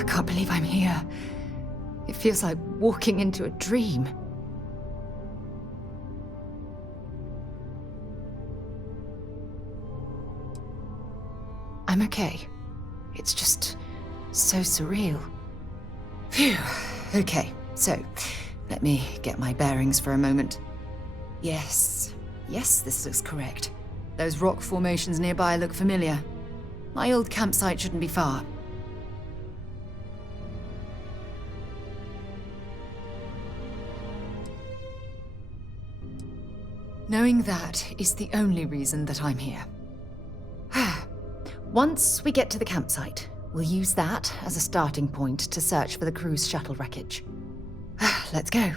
I can't believe I'm here. It feels like walking into a dream. I'm okay. It's just so surreal. Phew. Okay, so let me get my bearings for a moment. Yes, this looks correct. Those rock formations nearby look familiar. My old campsite shouldn't be far. Knowing that is the only reason that I'm here. Once we get to the campsite, we'll use that as a starting point to search for the cruise shuttle wreckage. Let's go.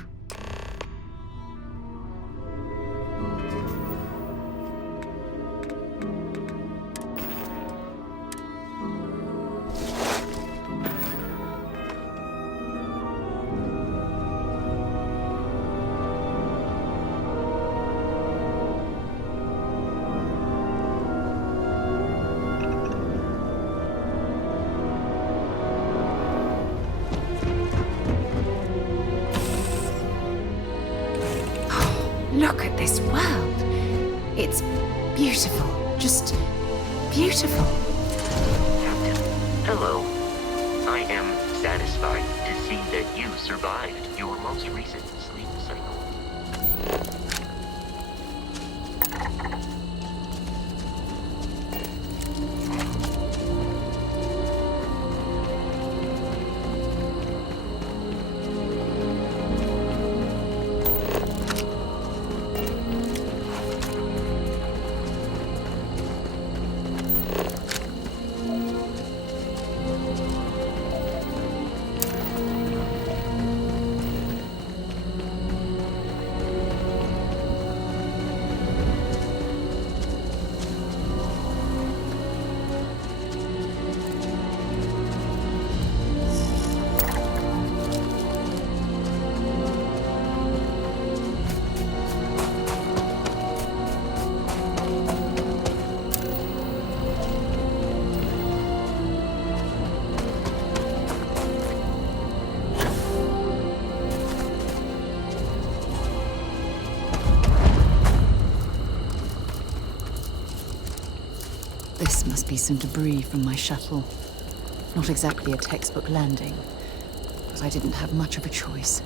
Look at this world. It's beautiful. Just beautiful. Captain, hello. I am satisfied to see that you survived your most recent sleep cycle. This must be some debris from my shuttle. Not exactly a textbook landing, but I didn't have much of a choice.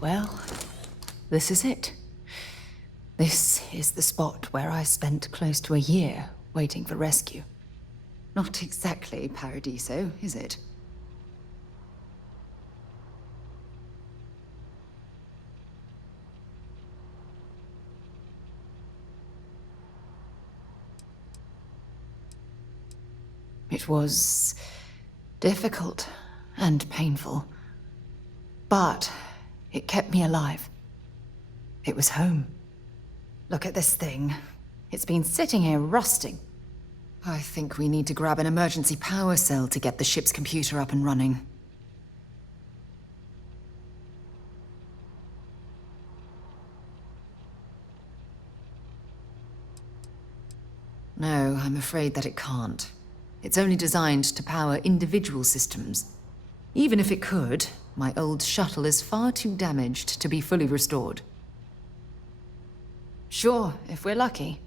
Well, this is it. This is the spot where I spent close to a year waiting for rescue. Not exactly Paradiso, is it? It was difficult and painful, but it kept me alive. It was home. Look at this thing. It's been sitting here rusting. I think we need to grab an emergency power cell to get the ship's computer up and running. No, I'm afraid that it can't. It's only designed to power individual systems. Even if it could, my old shuttle is far too damaged to be fully restored. Sure, if we're lucky.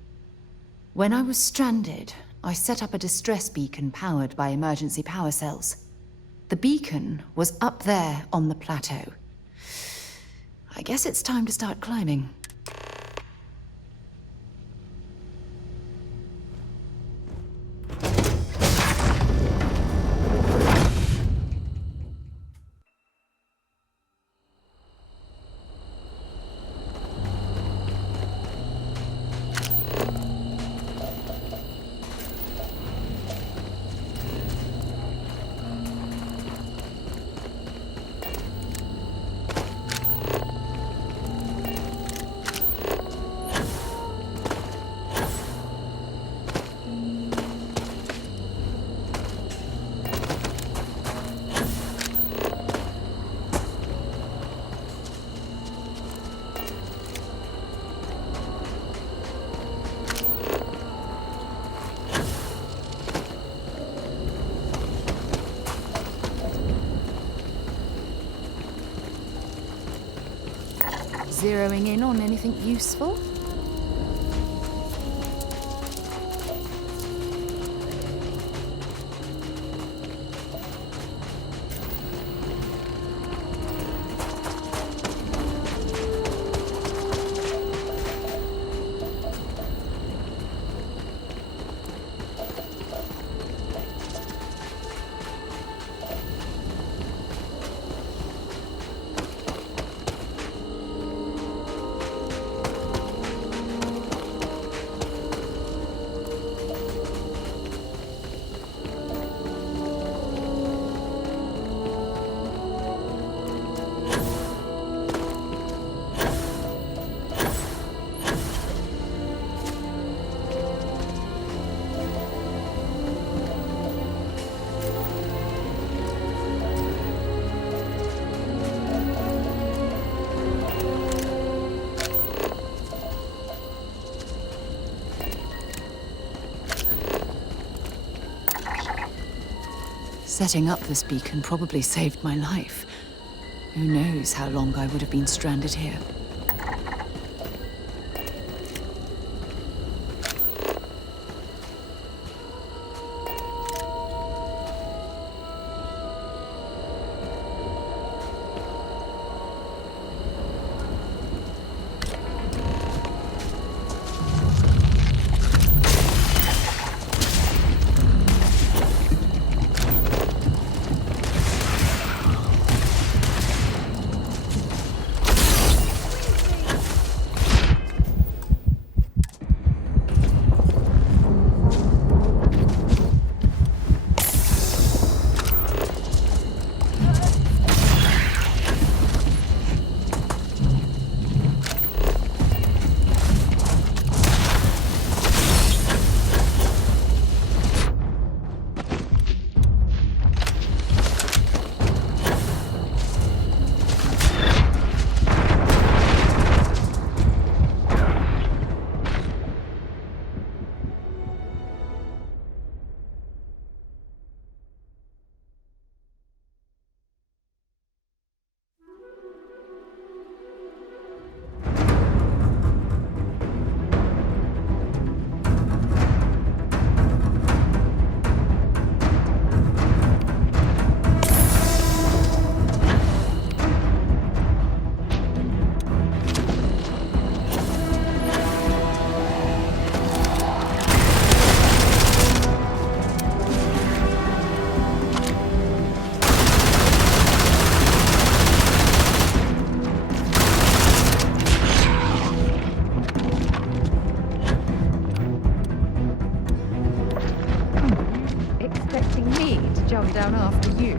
When I was stranded, I set up a distress beacon powered by emergency power cells. The beacon was up there on the plateau. I guess it's time to start climbing. Zeroing in on anything useful? Setting up this beacon probably saved my life. Who knows how long I would have been stranded here. down after you.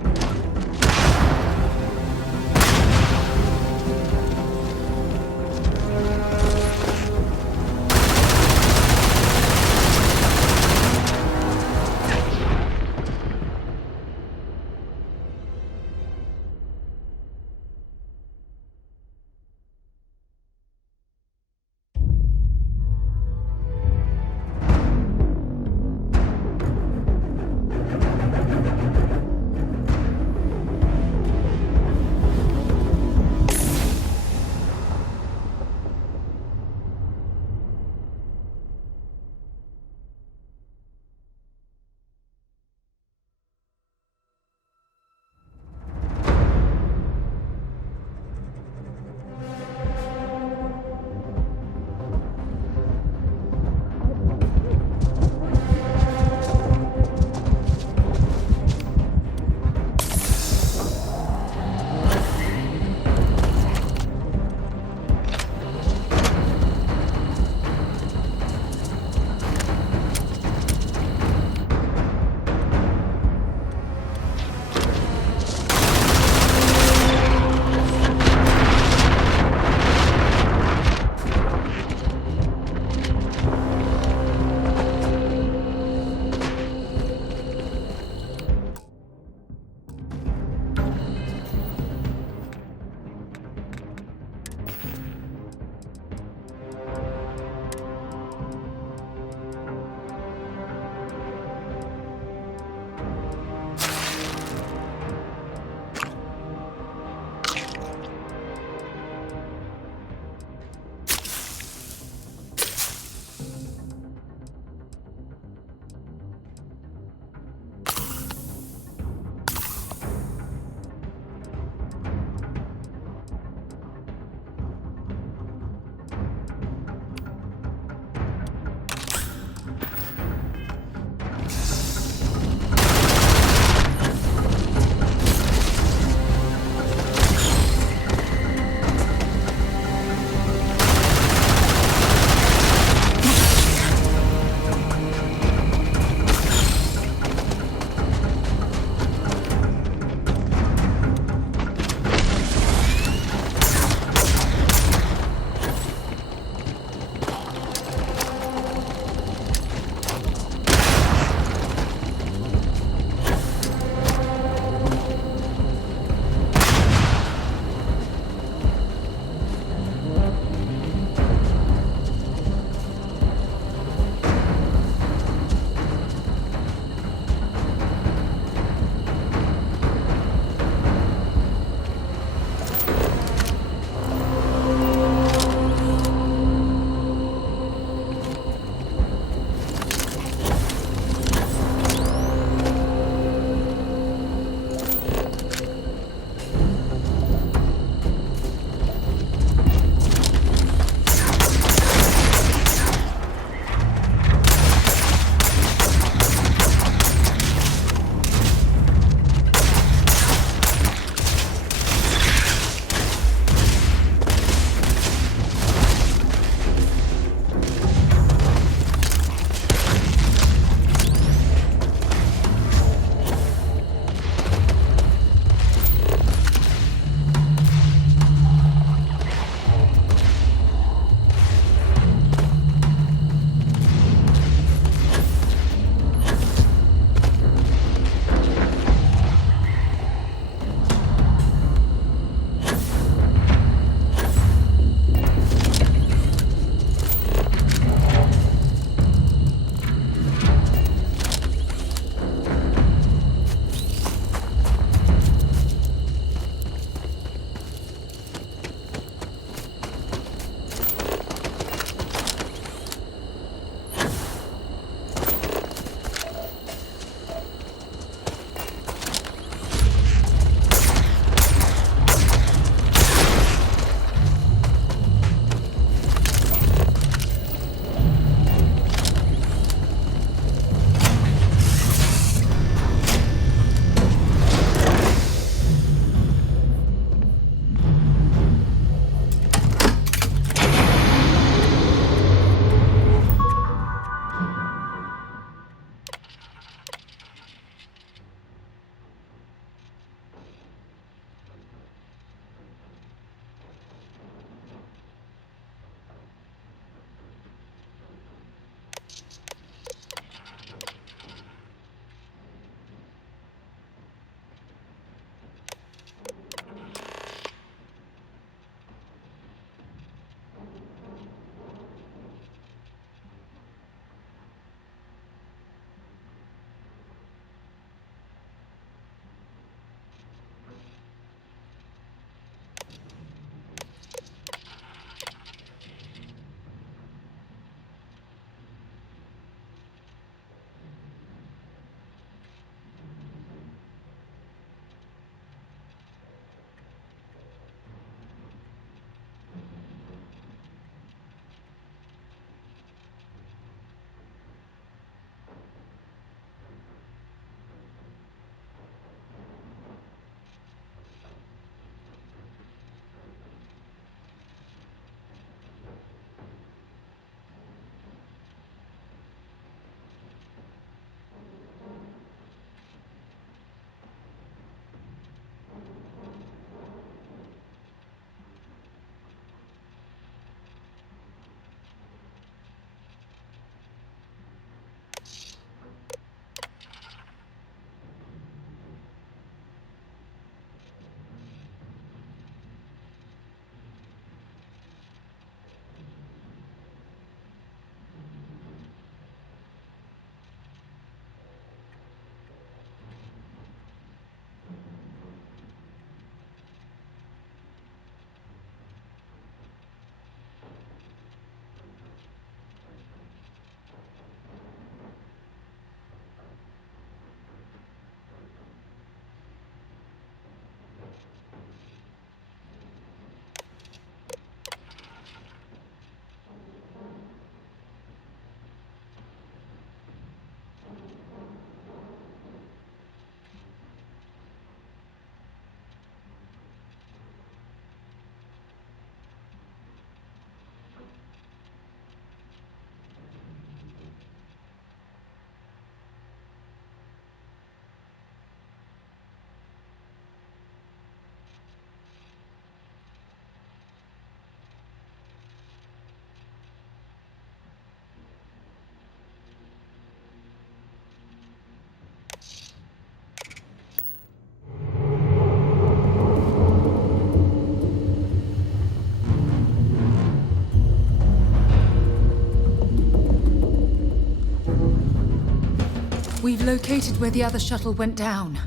located where the other shuttle went down.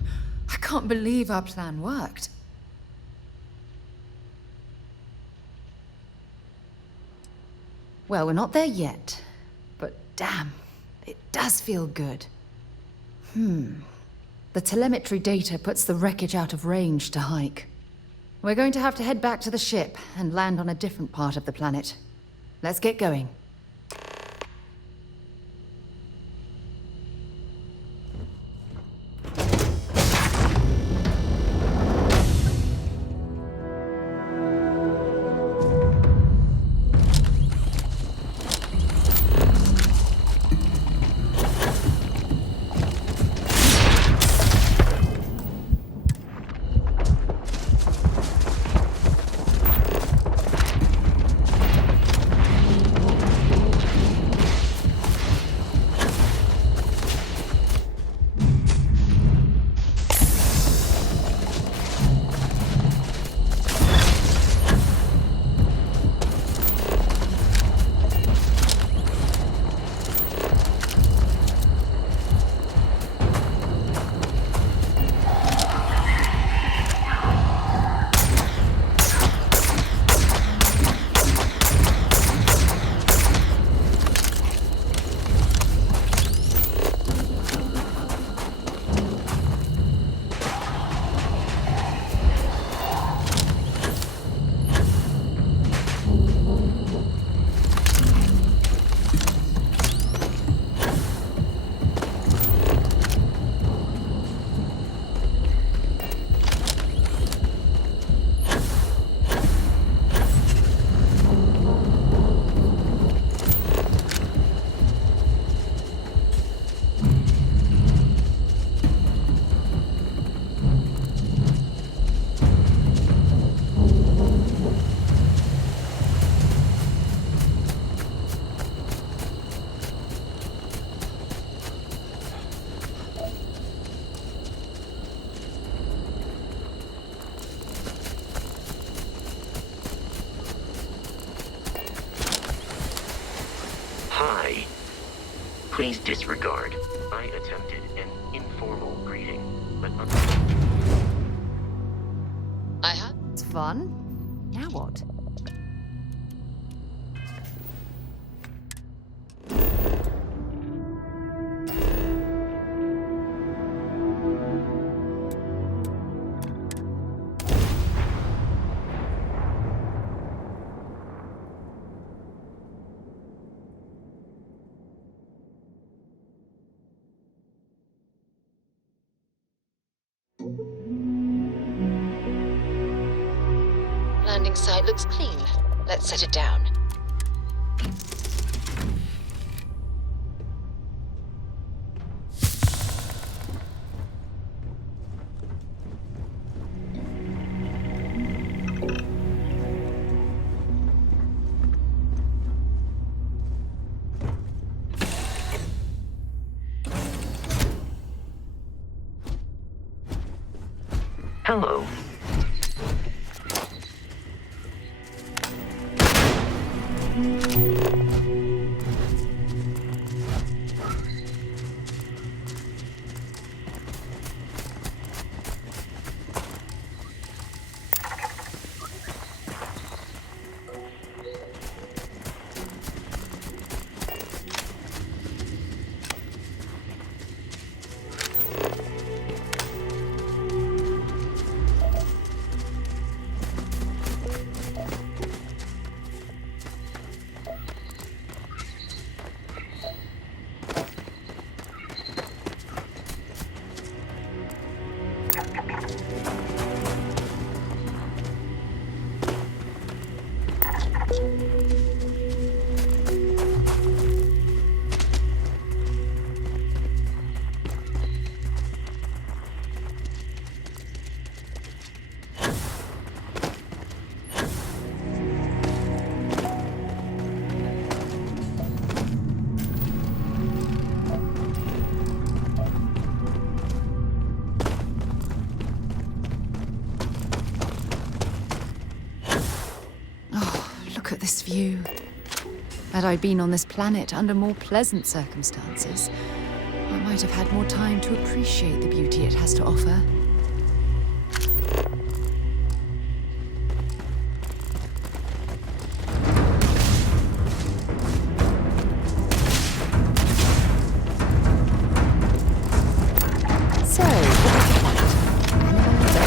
I can't believe our plan worked. Well, we're not there yet. But damn, it does feel good. The telemetry data puts the wreckage out of range to hike. We're going to have to head back to the ship and land on a different part of the planet. Let's get going. Hi. Please disregard. I attempted an informal greeting, but It's fun. Now what? Landing site looks clean. Let's set it down. hello. Look at this view. Had I been on this planet under more pleasant circumstances, I might have had more time to appreciate the beauty it has to offer. So, animal, vegetable,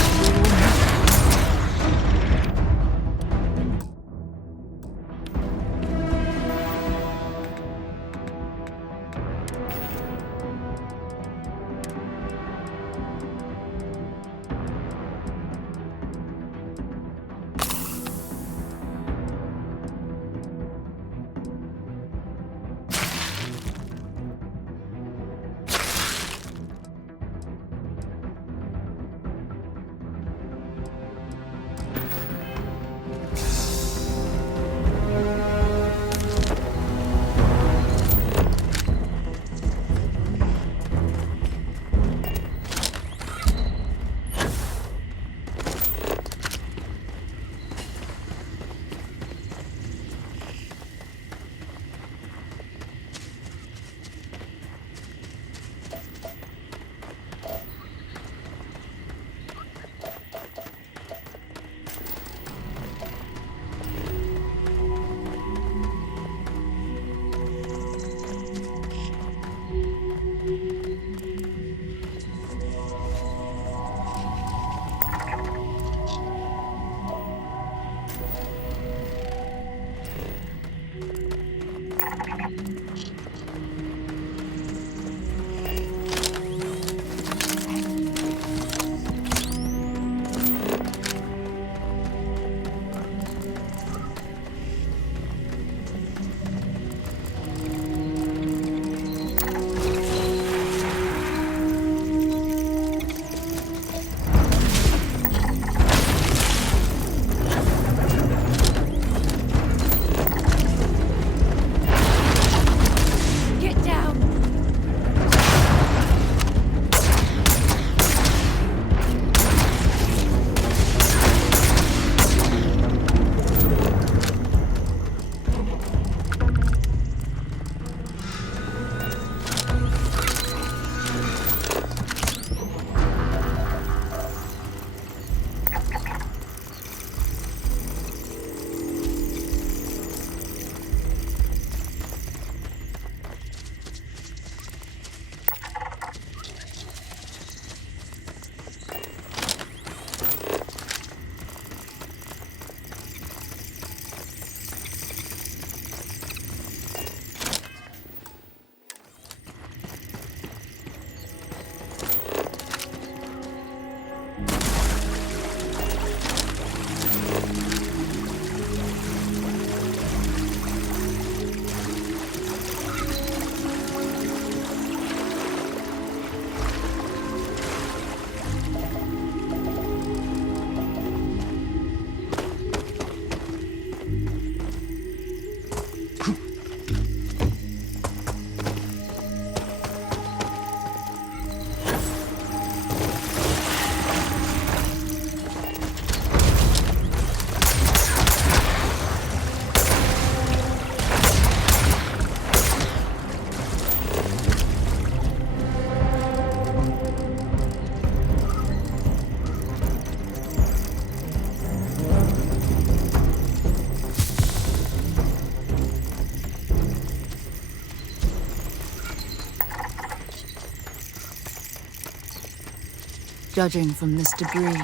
Judging from this debris,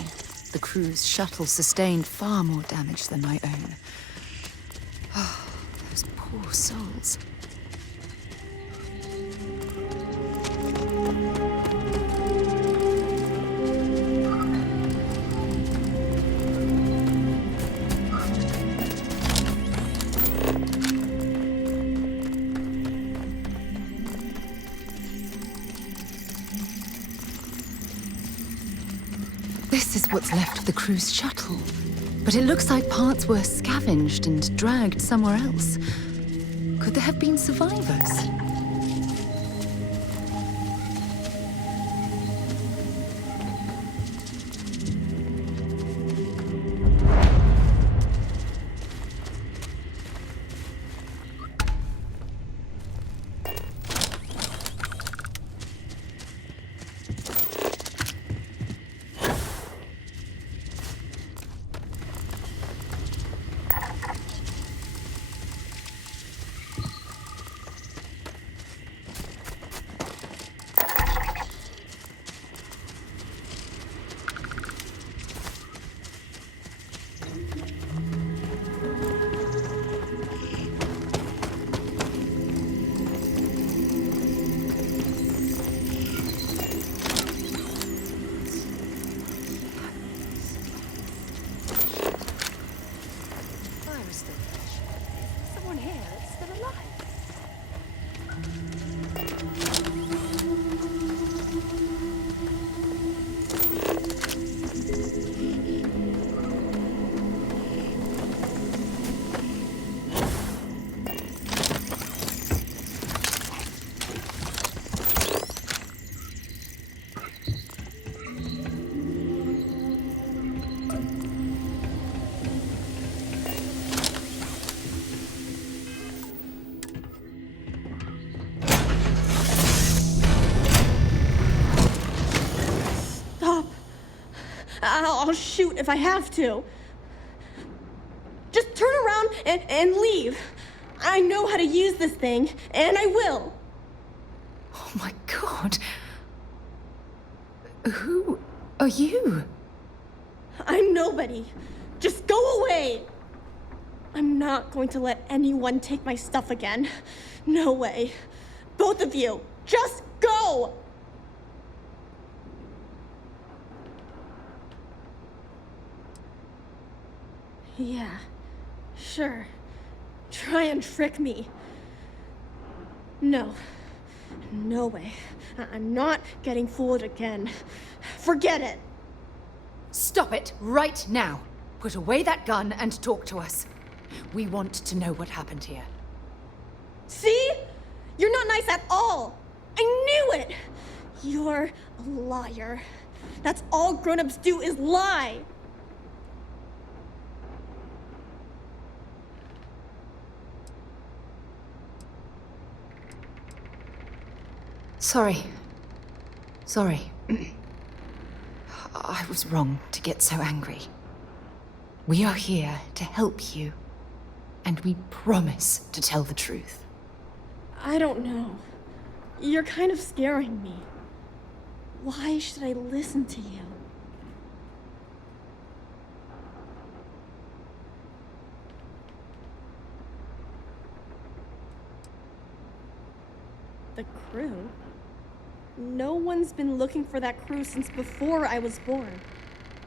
the crew's shuttle sustained far more damage than my own. Oh, those poor souls. This is what's left of the crew's shuttle. But it looks like parts were scavenged and dragged somewhere else. Could there have been survivors? I'll shoot if I have to. Just turn around and leave. I know how to use this thing, and I will. Oh my god. Who are you? I'm nobody. Just go away. I'm not going to let anyone take my stuff again. No way. Both of you, just go! Yeah, sure. Try and trick me. No. No way. I'm not getting fooled again. Forget it. Stop it right now. Put away that gun and talk to us. We want to know what happened here. See? You're not nice at all. I knew it. You're a liar. That's all grown-ups do is lie. Sorry. I was wrong to get so angry. We are here to help you, and we promise to tell the truth. I don't know. You're kind of scaring me. Why should I listen to you? The crew? No one's been looking for that crew since before I was born.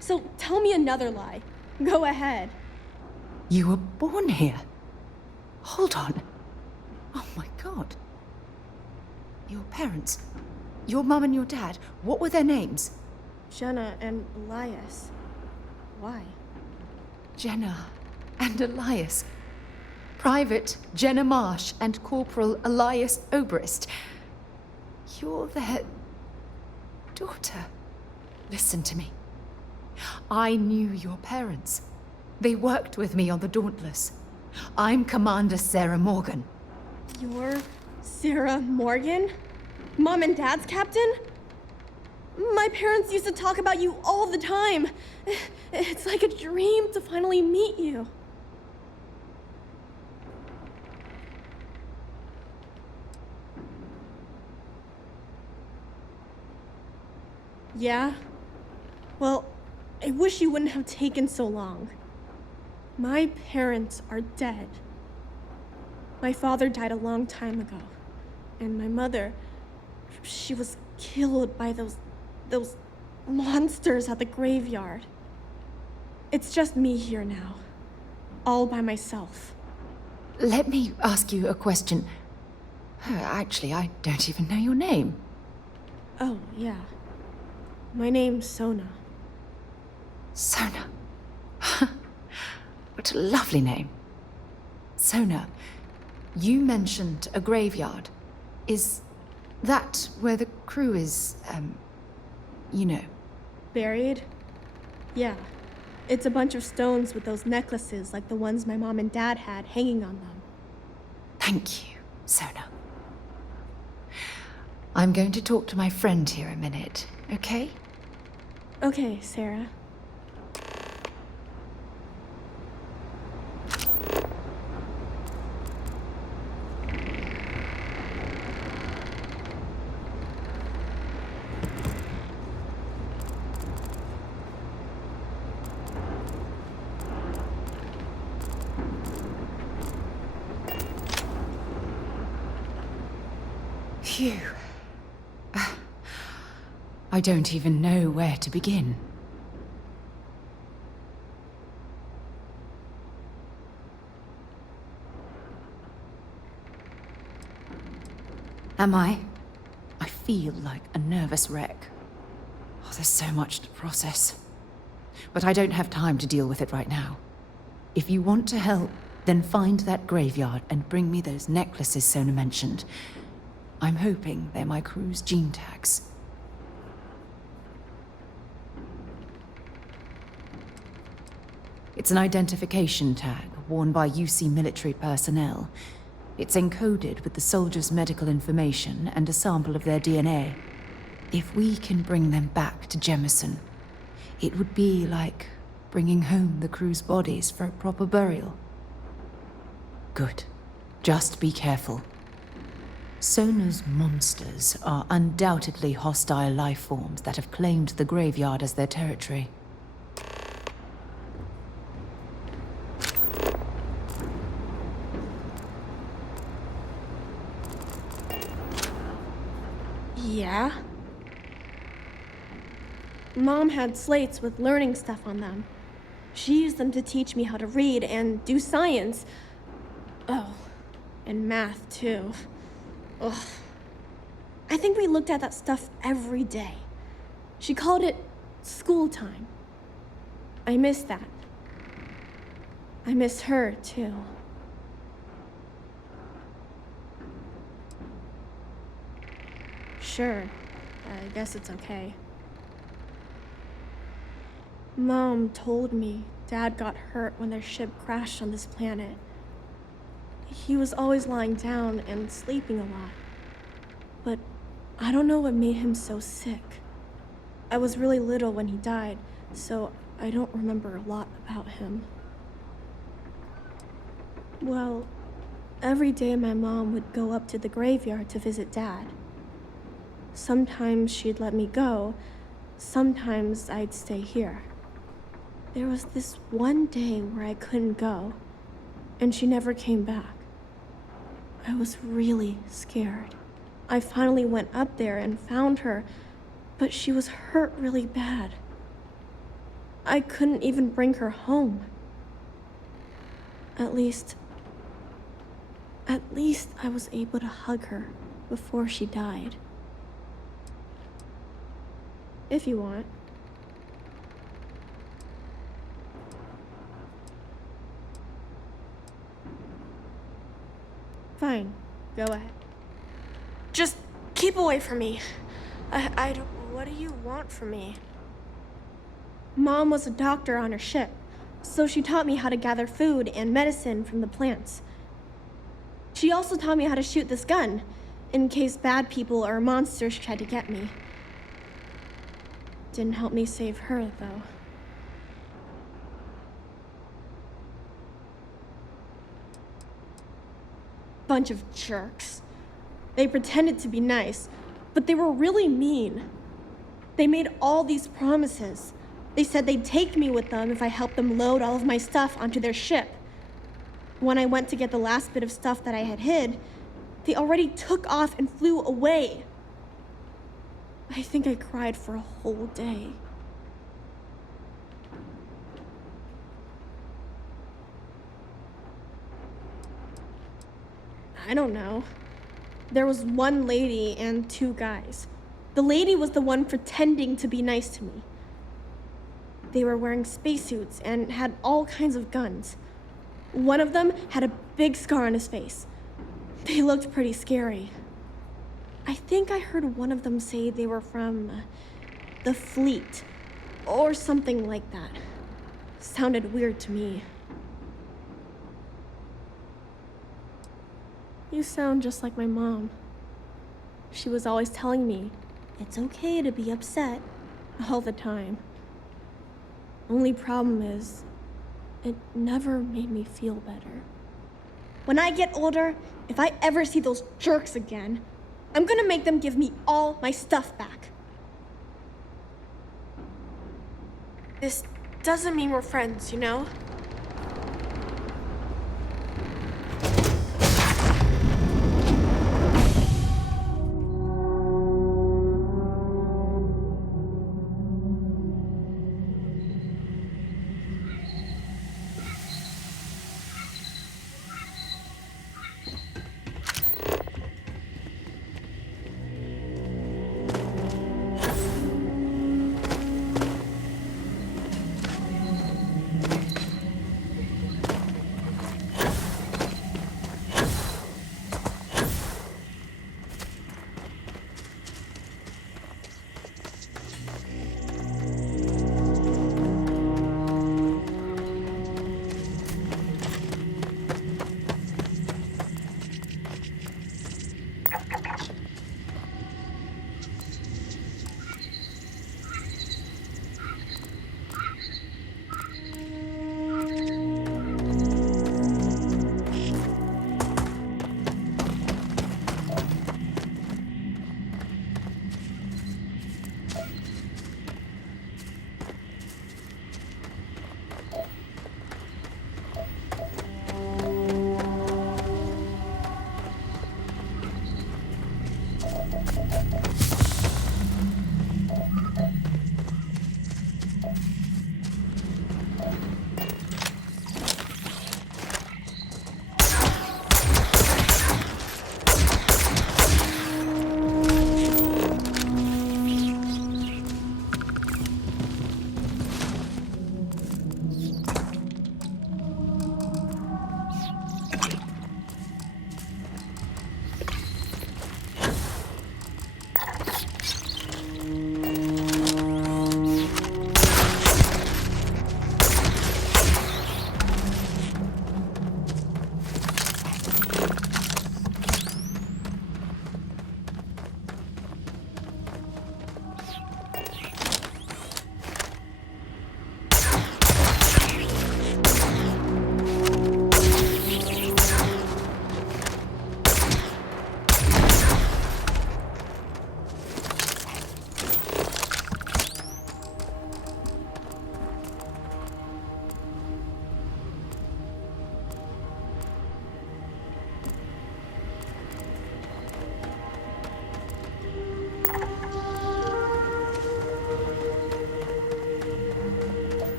So tell me another lie. Go ahead. You were born here? Hold on. Oh my god. Your parents, your mum and your dad, what were their names? Jenna and Elias. Why? Jenna and Elias. Private Jenna Marsh and Corporal Elias Obrist. You're their daughter. Listen to me. I knew your parents. They worked with me on the Dauntless. I'm Commander Sarah Morgan. You're Sarah Morgan? Mom and Dad's captain? My parents used to talk about you all the time. It's like a dream to finally meet you. Yeah? Well, I wish you wouldn't have taken so long. My parents are dead. My father died a long time ago. And my mother, she was killed by those monsters at the graveyard. It's just me here now. All by myself. Let me ask you a question. Actually, I don't even know your name. Oh, yeah. My name's Sona. Sona. What a lovely name. Sona, you mentioned a graveyard. Is that where the crew is, you know? Buried? Yeah. It's a bunch of stones with those necklaces like the ones my mom and dad had hanging on them. Thank you, Sona. I'm going to talk to my friend here a minute, okay? Okay, Sarah. Phew. I don't even know where to begin. Am I? I feel like a nervous wreck. Oh, there's so much to process. But I don't have time to deal with it right now. If you want to help, then find that graveyard and bring me those necklaces Sona mentioned. I'm hoping they're my crew's gene tags. It's an identification tag worn by UC military personnel. It's encoded with the soldiers' medical information and a sample of their DNA. If we can bring them back to Jemison, It would be like bringing home the crew's bodies for a proper burial. Good. Just be careful. Sona's monsters are undoubtedly hostile life forms that have claimed the graveyard as their territory. Yeah? Mom had slates with learning stuff on them. She used them to teach me how to read and do science. Oh, and math too. Ugh. I think we looked at that stuff every day. She called it school time. I miss that. I miss her too. Sure, I guess it's okay. Mom told me Dad got hurt when their ship crashed on this planet. He was always lying down and sleeping a lot. But I don't know what made him so sick. I was really little when he died, so I don't remember a lot about him. Well, every day my mom would go up to the graveyard to visit Dad. Sometimes she'd let me go, sometimes I'd stay here. There was this one day where I couldn't go, and she never came back. I was really scared. I finally went up there and found her, but she was hurt really bad. I couldn't even bring her home. At least I was able to hug her before she died. If you want. Fine, go ahead. Just keep away from me. I don't. What do you want from me? Mom was a doctor on her ship, so she taught me how to gather food and medicine from the plants. She also taught me how to shoot this gun, in case bad people or monsters tried to get me. Didn't help me save her, though. Bunch of jerks. They pretended to be nice, but they were really mean. They made all these promises. They said they'd take me with them if I helped them load all of my stuff onto their ship. When I went to get the last bit of stuff that I had hid, they already took off and flew away. I think I cried for a whole day. I don't know. There was one lady and two guys. The lady was the one pretending to be nice to me. They were wearing spacesuits and had all kinds of guns. One of them had a big scar on his face. They looked pretty scary. I think I heard one of them say they were from the fleet, or something like that. Sounded weird to me. You sound just like my mom. She was always telling me, it's okay to be upset, all the time. Only problem is, it never made me feel better. When I get older, if I ever see those jerks again, I'm gonna make them give me all my stuff back. This doesn't mean we're friends, you know?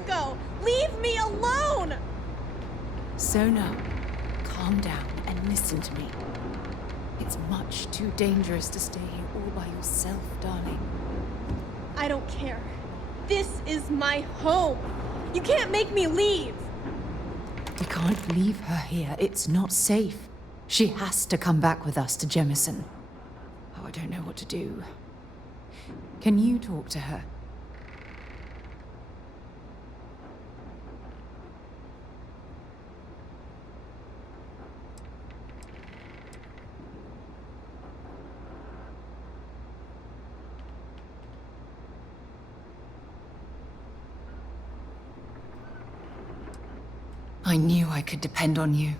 go! Leave me alone! Sona, calm down and listen to me. It's much too dangerous to stay here all by yourself, darling. I don't care. This is my home. You can't make me leave. We can't leave her here. It's not safe. She has to come back with us to Jemison. Oh, I don't know what to do. Can you talk to her? I knew I could depend on you.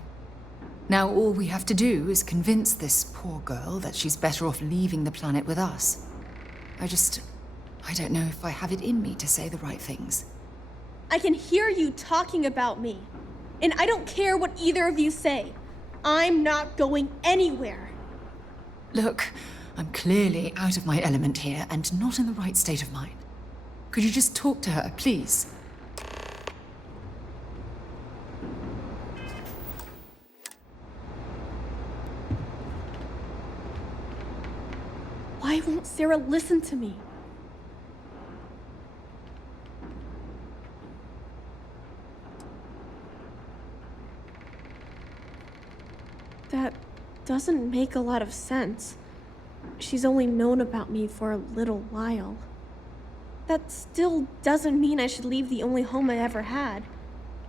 Now all we have to do is convince this poor girl that she's better off leaving the planet with us. I don't know if I have it in me to say the right things. I can hear you talking about me. And I don't care what either of you say. I'm not going anywhere. Look, I'm clearly out of my element here and not in the right state of mind. Could you just talk to her, please? Why won't Sarah listen to me? That doesn't make a lot of sense. She's only known about me for a little while. That still doesn't mean I should leave the only home I ever had,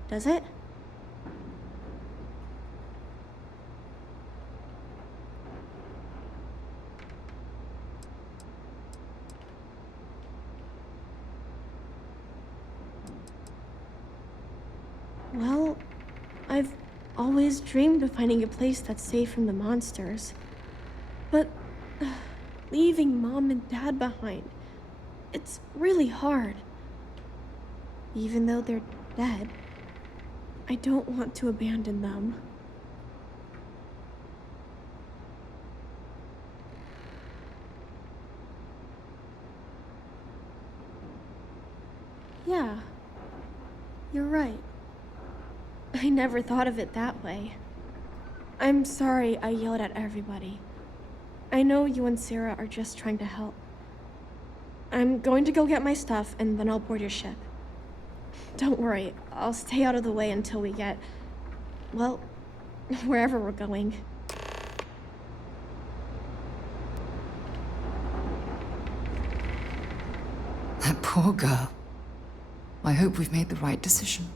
does it? Well, I've always dreamed of finding a place that's safe from the monsters. But leaving Mom and Dad behind, it's really hard. Even though they're dead, I don't want to abandon them. Yeah, you're right. I never thought of it that way. I'm sorry I yelled at everybody. I know you and Sarah are just trying to help. I'm going to go get my stuff and then I'll board your ship. Don't worry, I'll stay out of the way until we get, well, wherever we're going. That poor girl. I hope we've made the right decision.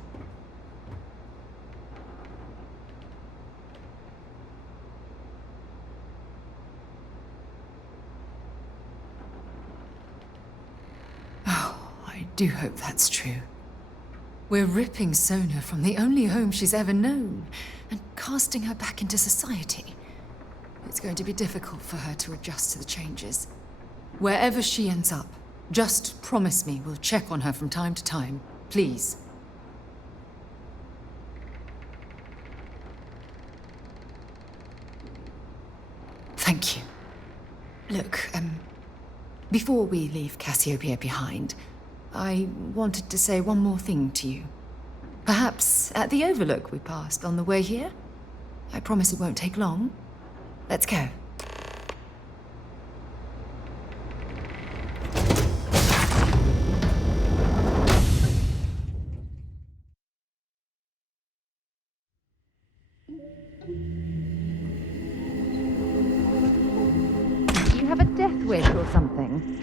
I do hope that's true. We're ripping Sona from the only home she's ever known and casting her back into society. It's going to be difficult for her to adjust to the changes. Wherever she ends up, just promise me we'll check on her from time to time, please. Thank you. Look, before we leave Cassiopeia behind, I wanted to say one more thing to you. Perhaps at the overlook we passed on the way here? I promise it won't take long. Let's go. Do you have a death wish or something?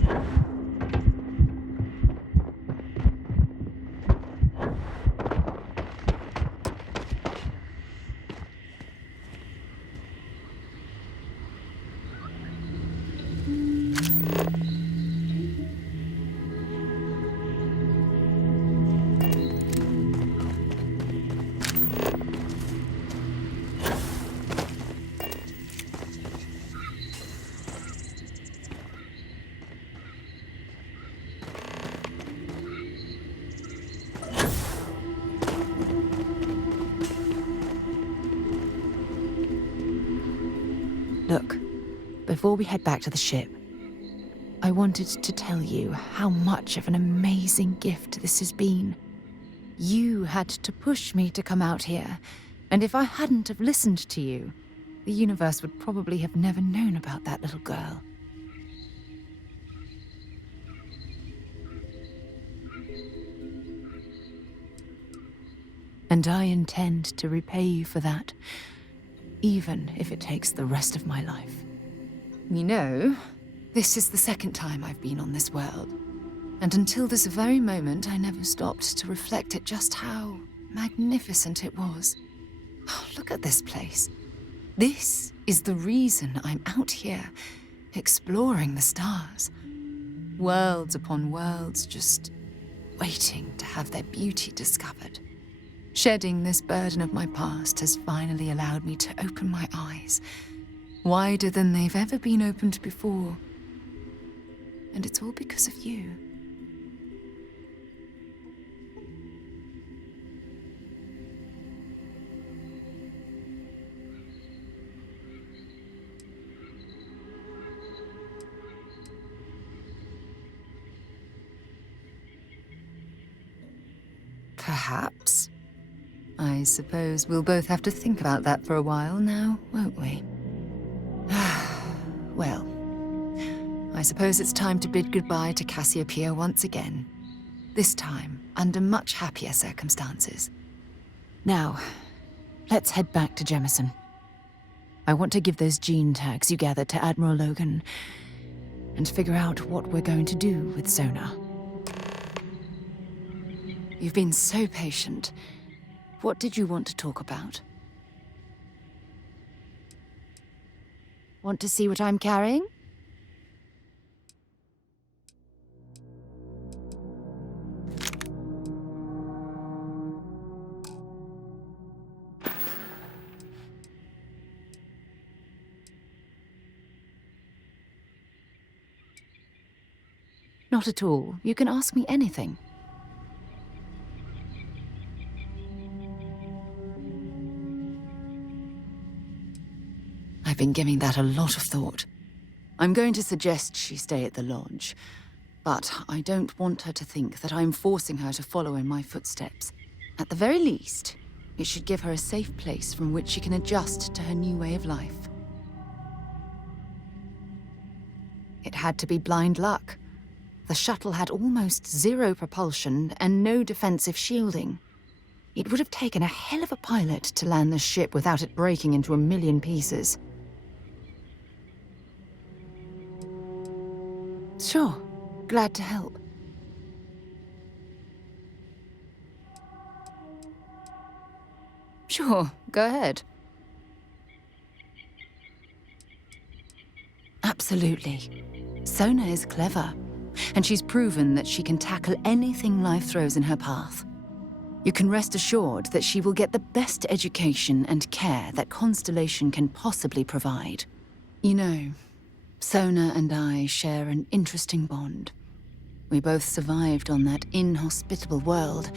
Look, before we head back to the ship, I wanted to tell you how much of an amazing gift this has been. You had to push me to come out here, and if I hadn't have listened to you, the universe would probably have never known about that little girl. And I intend to repay you for that, even if it takes the rest of my life. You know, this is the second time I've been on this world, and until this very moment, I never stopped to reflect at just how magnificent it was. Oh, look at this place. This is the reason I'm out here, exploring the stars. Worlds upon worlds, just waiting to have their beauty discovered. Shedding this burden of my past has finally allowed me to open my eyes, wider than they've ever been opened before. And it's all because of you. Perhaps. I suppose we'll both have to think about that for a while now, won't we? Well, I suppose it's time to bid goodbye to Cassiopeia once again. This time, under much happier circumstances. Now, let's head back to Jemison. I want to give those gene tags you gathered to Admiral Logan and figure out what we're going to do with Sona. You've been so patient. What did you want to talk about? Want to see what I'm carrying? Not at all. You can ask me anything. I've been giving that a lot of thought. I'm going to suggest she stay at the lodge, but I don't want her to think that I'm forcing her to follow in my footsteps. At the very least, it should give her a safe place from which she can adjust to her new way of life. It had to be blind luck. The shuttle had almost zero propulsion and no defensive shielding. It would have taken a hell of a pilot to land the ship without it breaking into a million pieces. Sure, glad to help. Sure, go ahead. Absolutely. Sona is clever, and she's proven that she can tackle anything life throws in her path. You can rest assured that she will get the best education and care that Constellation can possibly provide. You know, Sona and I share an interesting bond. We both survived on that inhospitable world,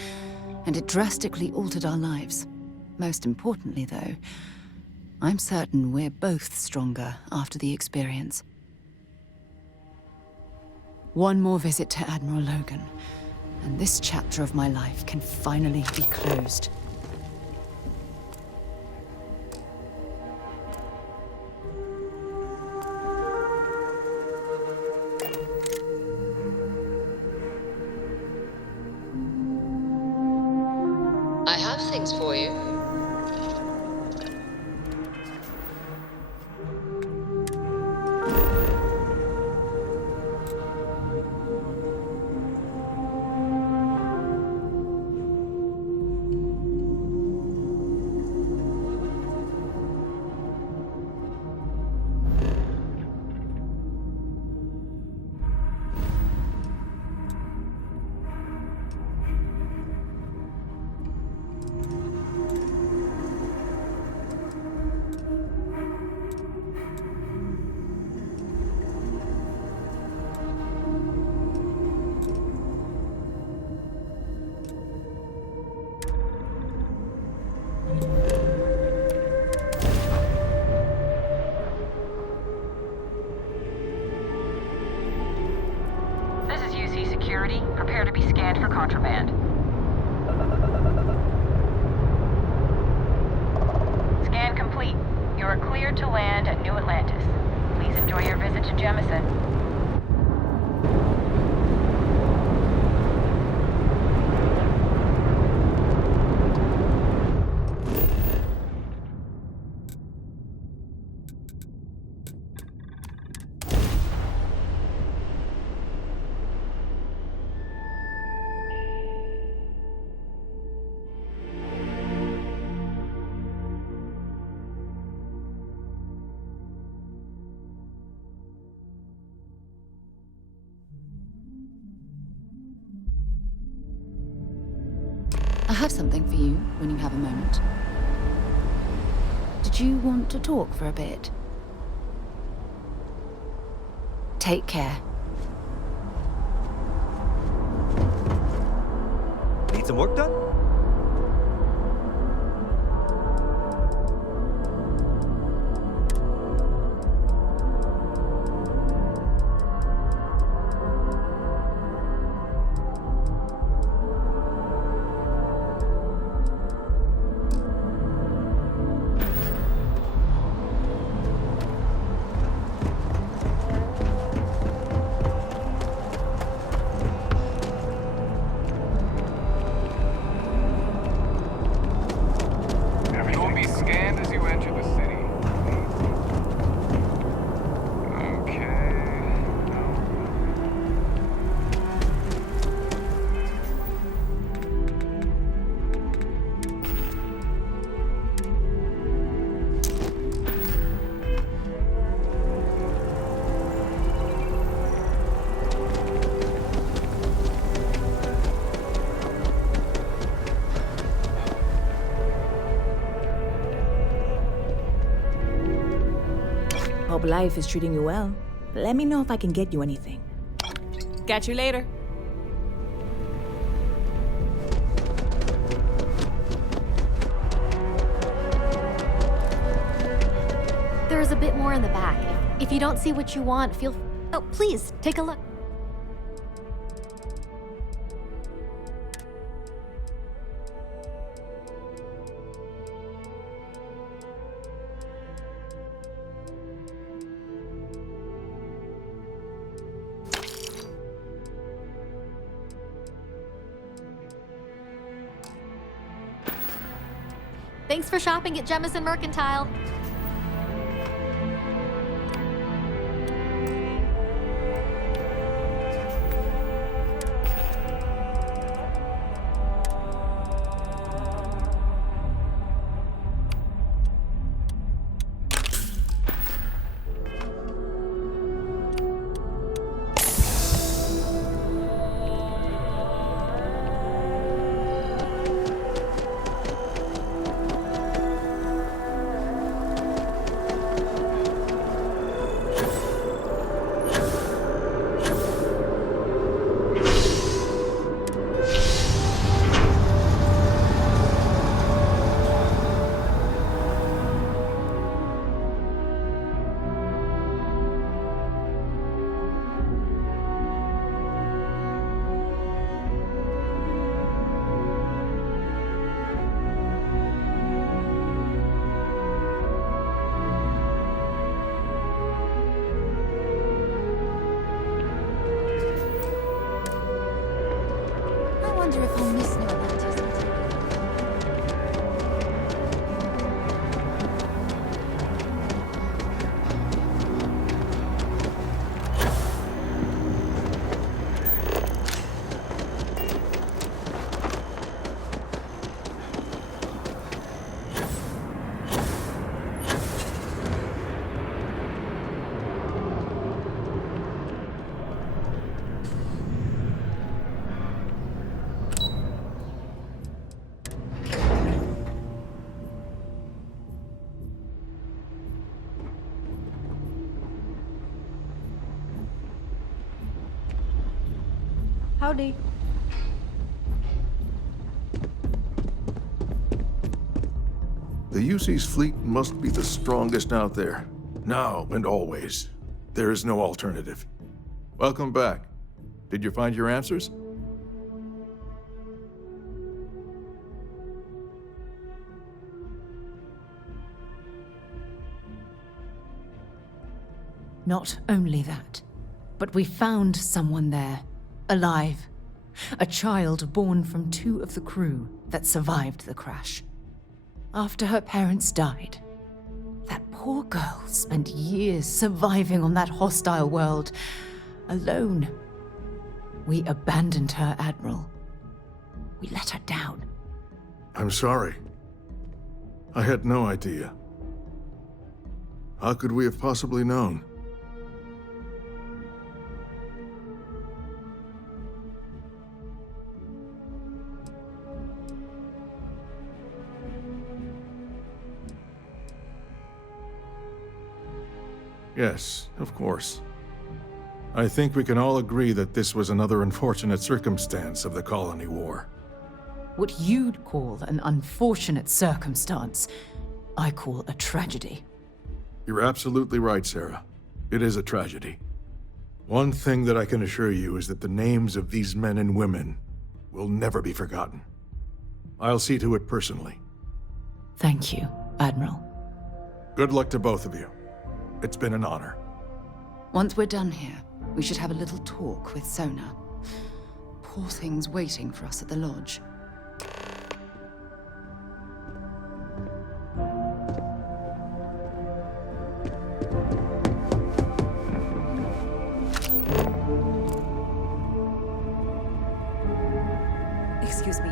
and it drastically altered our lives. Most importantly, though, I'm certain we're both stronger after the experience. One more visit to Admiral Logan, and this chapter of my life can finally be closed. I have things for you. Security, prepare to be scanned for contraband. Scan complete. You are cleared to land at New Atlantis. Please enjoy your visit to Jemison. I have something for you when you have a moment. Did you want to talk for a bit? Take care. Need some work done? You will be scanned as you enter the city. Okay. Hope life is treating you well. Let me know if I can get you anything. Catch you later. There's a bit more in the back. If you don't see what you want, feel... Oh, please, take a look. Thanks for shopping at Jemison Mercantile. I wonder if I'll miss New Atlantis. Howdy. The UC's fleet must be the strongest out there. Now and always. There is no alternative. Welcome back. Did you find your answers? Not only that, but we found someone there, alive. A child born from 2 of the crew that survived the crash. After her parents died, that poor girl spent years surviving on that hostile world, alone. We abandoned her, Admiral. We let her down. I'm sorry. I had no idea. How could we have possibly known? Yes, of course. I think we can all agree that this was another unfortunate circumstance of the Colony War. What you'd call an unfortunate circumstance, I call a tragedy. You're absolutely right, Sarah. It is a tragedy. One thing that I can assure you is that the names of these men and women will never be forgotten. I'll see to it personally. Thank you, Admiral. Good luck to both of you. It's been an honor. Once we're done here, we should have a little talk with Sona. Poor thing's waiting for us at the lodge. Excuse me.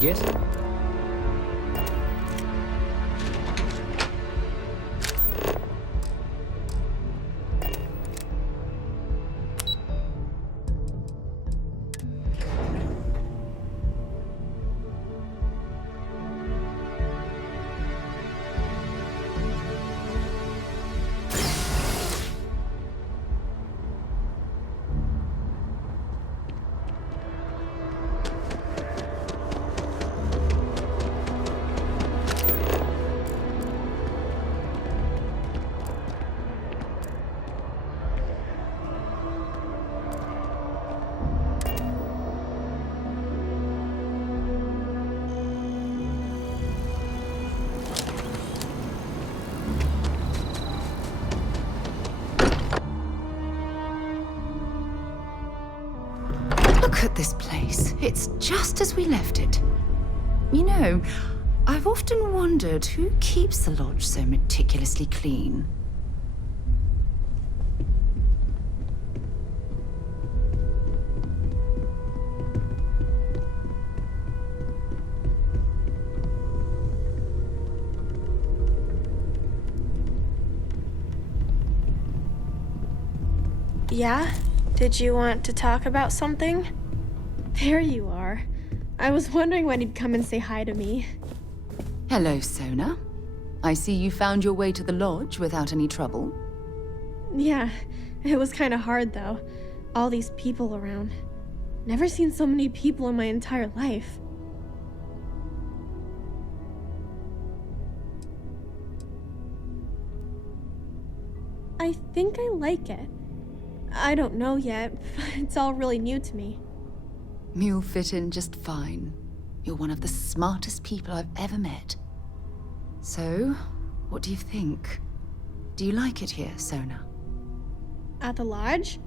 Yes? Look at this place. It's just as we left it. You know, I've often wondered who keeps the lodge so meticulously clean. Yeah? Did you want to talk about something? There you are. I was wondering when you'd come and say hi to me. Hello, Sona. I see you found your way to the lodge without any trouble. Yeah, it was kind of hard though. All these people around. Never seen so many people in my entire life. I think I like it. I don't know yet, but it's all really new to me. You'll fit in just fine. You're one of the smartest people I've ever met. So, what do you think? Do you like it here, Sona? At the lodge?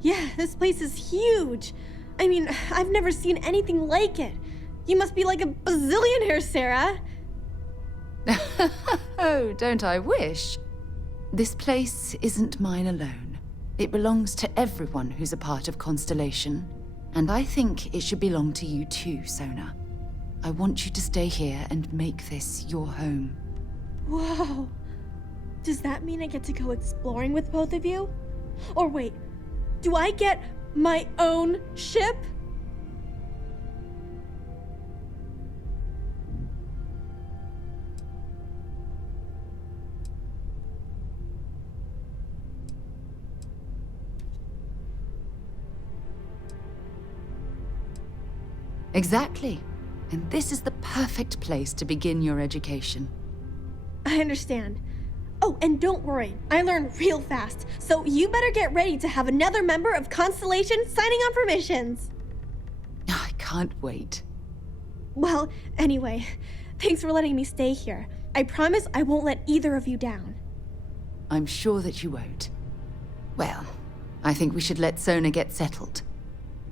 Yeah, this place is huge. I mean, I've never seen anything like it. You must be like a bazillionaire, Sarah. Oh, don't I wish? This place isn't mine alone. It belongs to everyone who's a part of Constellation. And I think it should belong to you too, Sona. I want you to stay here and make this your home. Whoa. Does that mean I get to go exploring with both of you? Or wait, do I get my own ship? Exactly. And this is the perfect place to begin your education. I understand. Oh, and don't worry, I learn real fast, so you better get ready to have another member of Constellation signing on for missions. I can't wait. Well, anyway, thanks for letting me stay here. I promise I won't let either of you down. I'm sure that you won't. Well, I think we should let Sona get settled.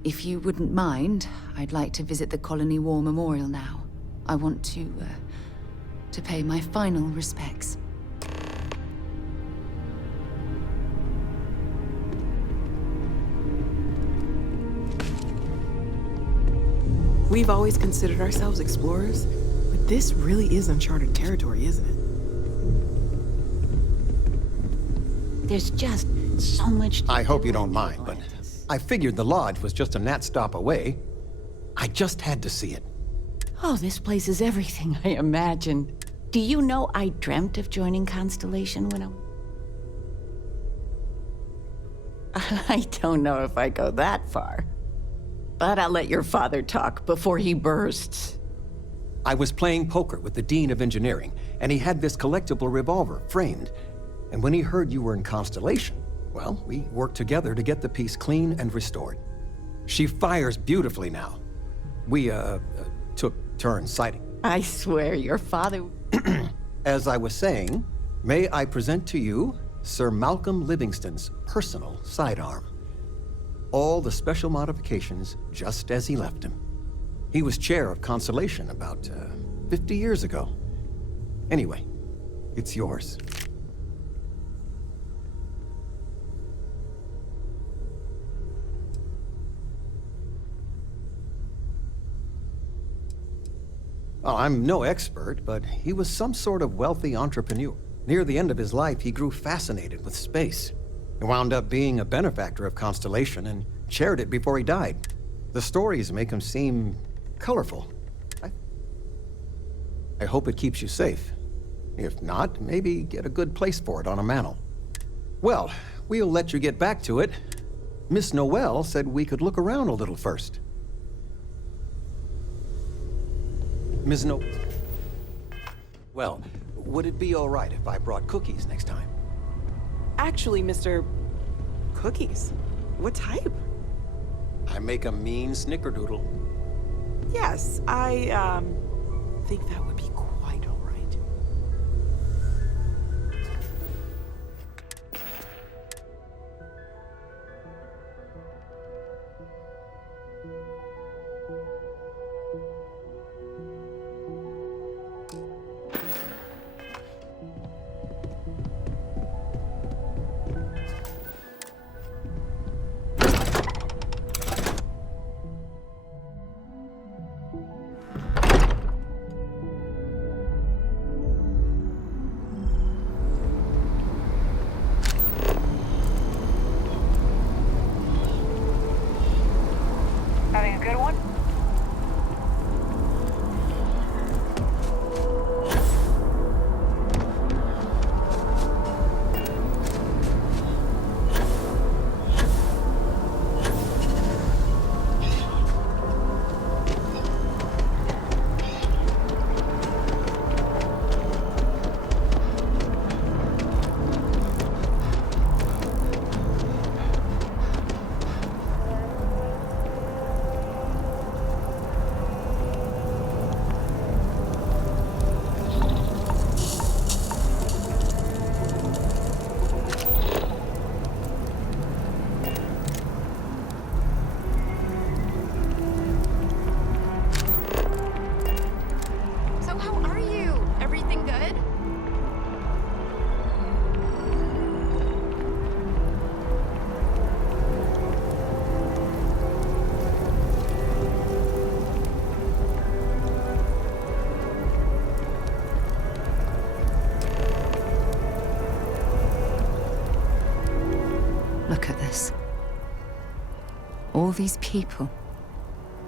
If you wouldn't mind, I'd like to visit the Colony War Memorial now. I want to pay my final respects. We've always considered ourselves explorers, but this really is uncharted territory, isn't it? There's just so much. I hope you don't mind, but I figured the lodge was just a gnat stop away. I just had to see it. Oh, this place is everything I imagined. Do you know I dreamt of joining Constellation when I don't know if I go that far. But I'll let your father talk before he bursts. I was playing poker with the Dean of Engineering, and he had this collectible revolver framed. And when he heard you were in Constellation, well, we worked together to get the piece clean and restored. She fires beautifully now. We, took turns sighting. I swear your father... As I was saying, may I present to you Sir Malcolm Livingston's personal sidearm. All the special modifications just as he left him. He was chair of Constellation about 50 years ago. Anyway, it's yours. Well, I'm no expert, but he was some sort of wealthy entrepreneur. Near the end of his life, he grew fascinated with space. He wound up being a benefactor of Constellation and chaired it before he died. The stories make him seem colorful. I hope it keeps you safe. If not, maybe get a good place for it on a mantle. Well, we'll let you get back to it. Miss Noel said we could look around a little first. Ms. No... Well, would it be all right if I brought cookies next time? Actually, Mr. Cookies? What type? I make a mean snickerdoodle. Yes, I, think that would be quite all right. Having a good one? So how are you? Everything good? Look at this. All these people.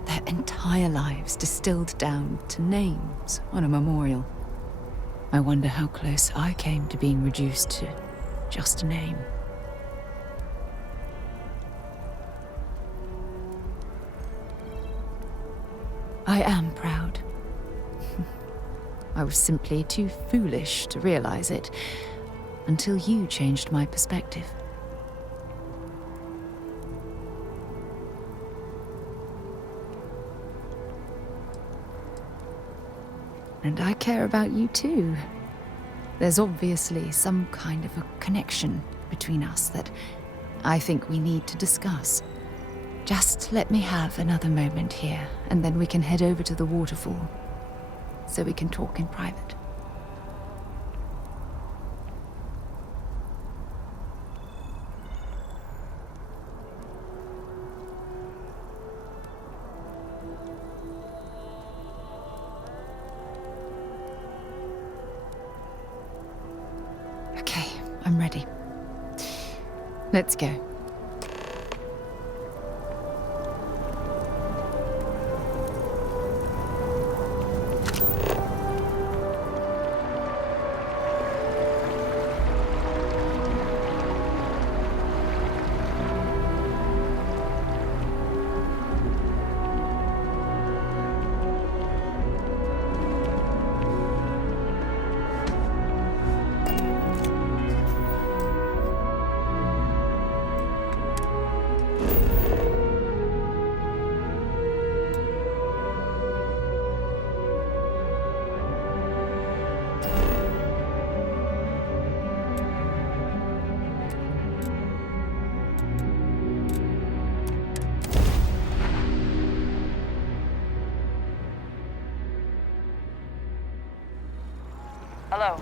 Their entire lives distilled down to names on a memorial. I wonder how close I came to being reduced to just a name. I am proud. I was simply too foolish to realize it. until you changed my perspective. And I care about you too. There's obviously some kind of a connection between us that I think we need to discuss. Just let me have another moment here, and then we can head over to the waterfall, so we can talk in private. Okay, I'm ready. Let's go. Hello.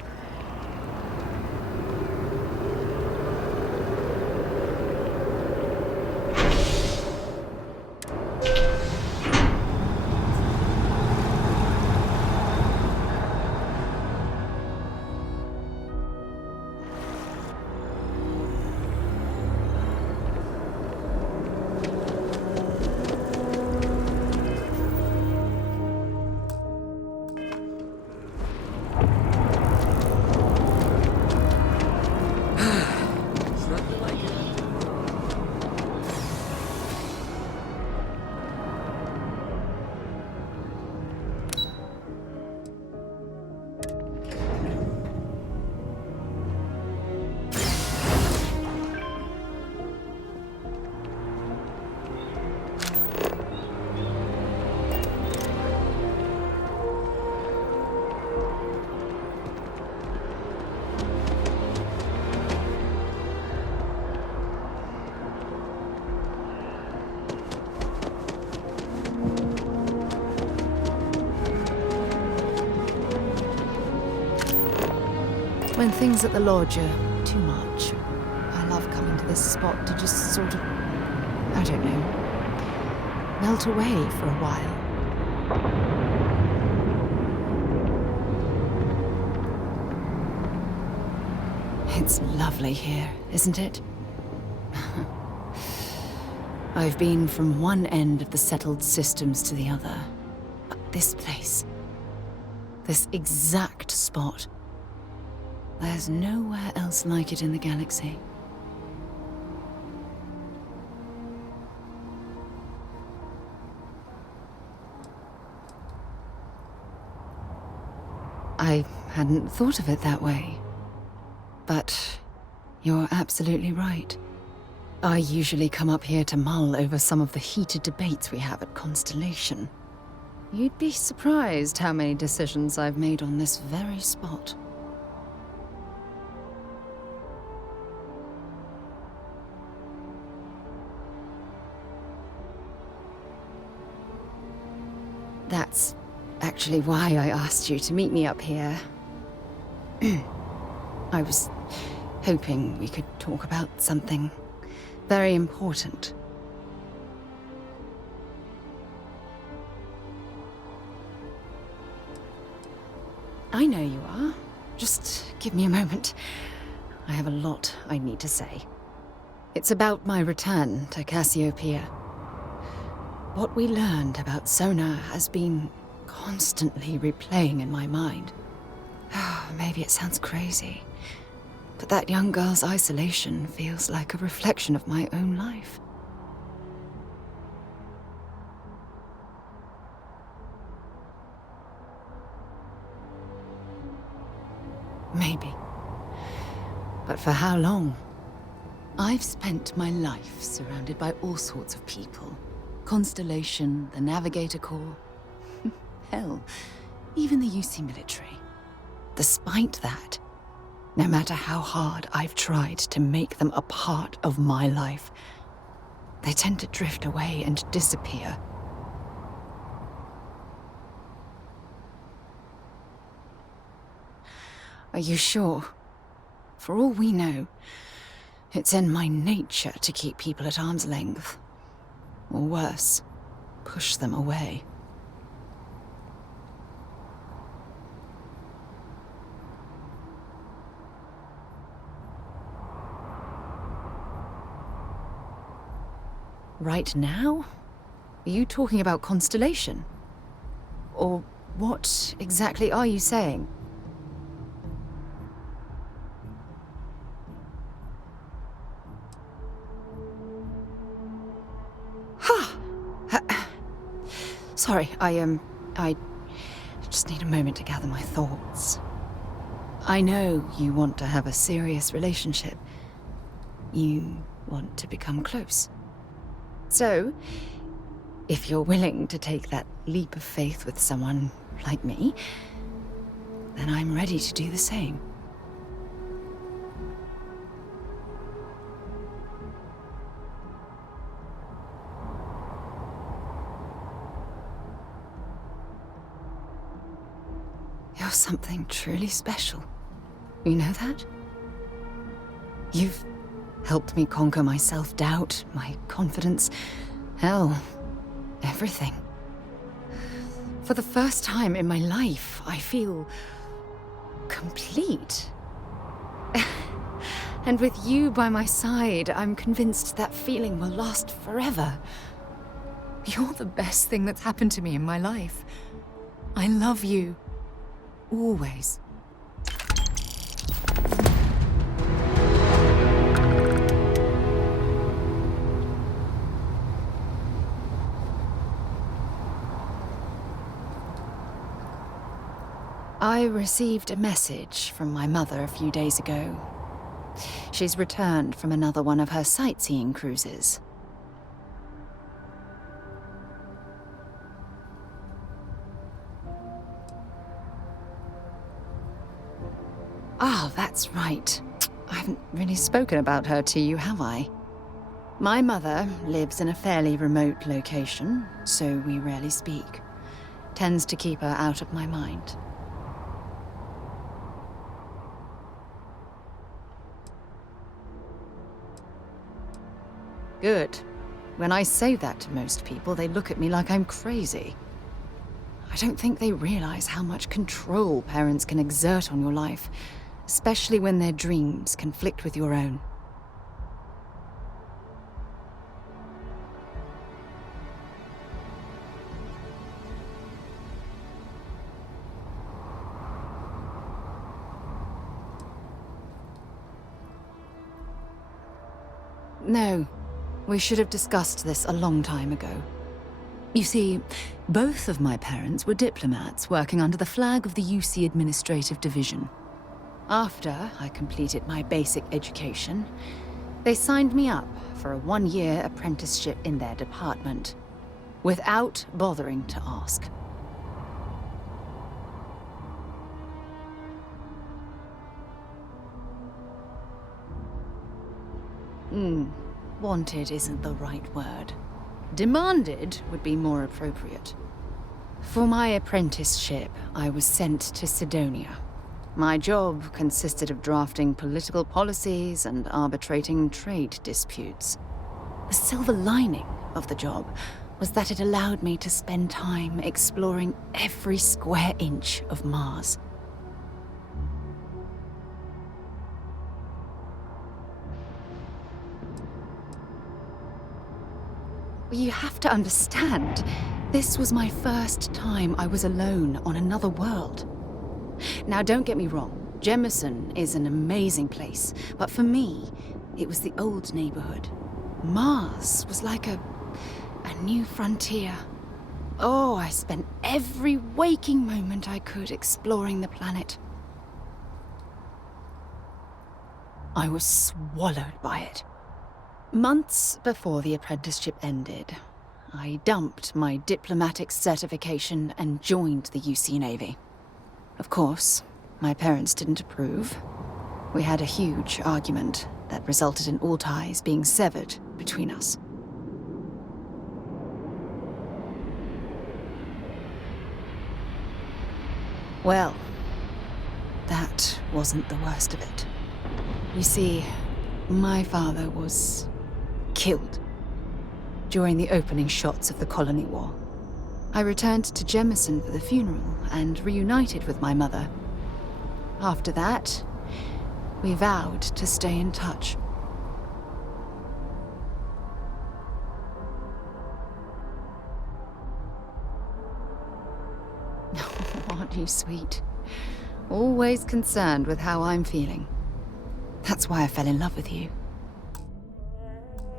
When things at the lodge are too much, I love coming to this spot to just sort of, I don't know, melt away for a while. It's lovely here, isn't it? I've been from one end of the settled systems to the other. But this place, this exact spot, there's nowhere else like it in the galaxy. I hadn't thought of it that way. But you're absolutely right. I usually come up here to mull over some of the heated debates we have at Constellation. You'd be surprised how many decisions I've made on this very spot. That's actually why I asked you to meet me up here. I was hoping we could talk about something very important. I know you are. Just give me a moment. I have a lot I need to say. It's about my return to Cassiopeia. What we learned about Sona has been constantly replaying in my mind. Maybe it sounds crazy, but that young girl's isolation feels like a reflection of my own life. Maybe. But for how long? I've spent my life surrounded by all sorts of people. Constellation, the Navigator Corps. Hell, even the UC military. Despite that, no matter how hard I've tried to make them a part of my life, they tend to drift away and disappear. Are you sure? For all we know, it's in my nature to keep people at arm's length. Or worse, push them away. Right now? Are you talking about Constellation? Or what exactly are you saying? Sorry, I just need a moment to gather my thoughts. I know you want to have a serious relationship. You want to become close. So, if you're willing to take that leap of faith with someone like me, then I'm ready to do the same. You're something truly special. You know that? You've helped me conquer my self-doubt, my confidence, hell, everything. For the first time in my life, I feel complete. And with you by my side, I'm convinced that feeling will last forever. You're the best thing that's happened to me in my life. I love you. Always. I received a message from my mother a few days ago. She's returned from another one of her sightseeing cruises. Ah, that's right. I haven't really spoken about her to you, have I? My mother lives in a fairly remote location, so we rarely speak. Tends to keep her out of my mind. Good. When I say that to most people, they look at me like I'm crazy. I don't think they realize how much control parents can exert on your life, especially when their dreams conflict with your own. No, we should have discussed this a long time ago. You see, both of my parents were diplomats working under the flag of the UC Administrative Division. After I completed my basic education, they signed me up for a one-year apprenticeship in their department, without bothering to ask. Wanted isn't the right word. Demanded would be more appropriate. For my apprenticeship, I was sent to Sidonia. My job consisted of drafting political policies and arbitrating trade disputes. The silver lining of the job was that it allowed me to spend time exploring every square inch of Mars. You have to understand, this was my first time I was alone on another world. Now, don't get me wrong, Jemison is an amazing place, but for me, it was the old neighborhood. Mars was like a new frontier. Oh, I spent every waking moment I could exploring the planet. I was swallowed by it. Months before the apprenticeship ended, I dumped my diplomatic certification and joined the UC Navy. Of course, my parents didn't approve. We had a huge argument that resulted in all ties being severed between us. Well, that wasn't the worst of it. You see, my father was killed during the opening shots of the Colony War. I returned to Jemison for the funeral and reunited with my mother. After that, we vowed to stay in touch. Aren't you sweet? Always concerned with how I'm feeling. That's why I fell in love with you.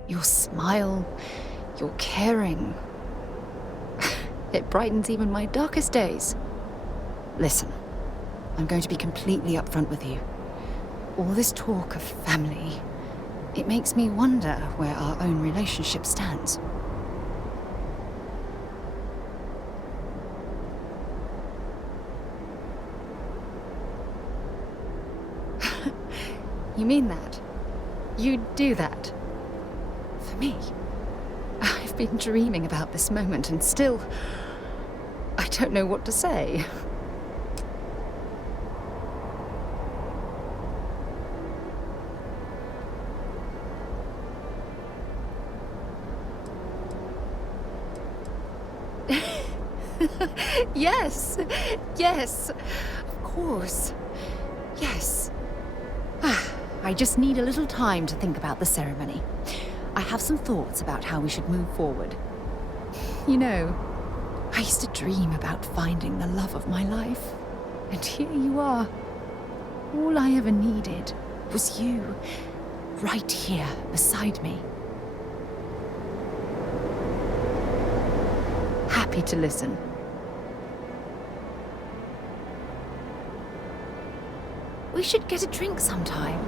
Your smile, your caring. It brightens even my darkest days. Listen, I'm going to be completely upfront with you. All this talk of family, it makes me wonder where our own relationship stands. You mean that? You'd do that? For me? I've been dreaming about this moment and still... I don't know what to say. Yes! Yes! Of course. Yes. I just need a little time to think about the ceremony. I have some thoughts about how we should move forward. You know, I used to dream about finding the love of my life. And here you are. All I ever needed was you, right here beside me. Happy to listen. We should get a drink sometime.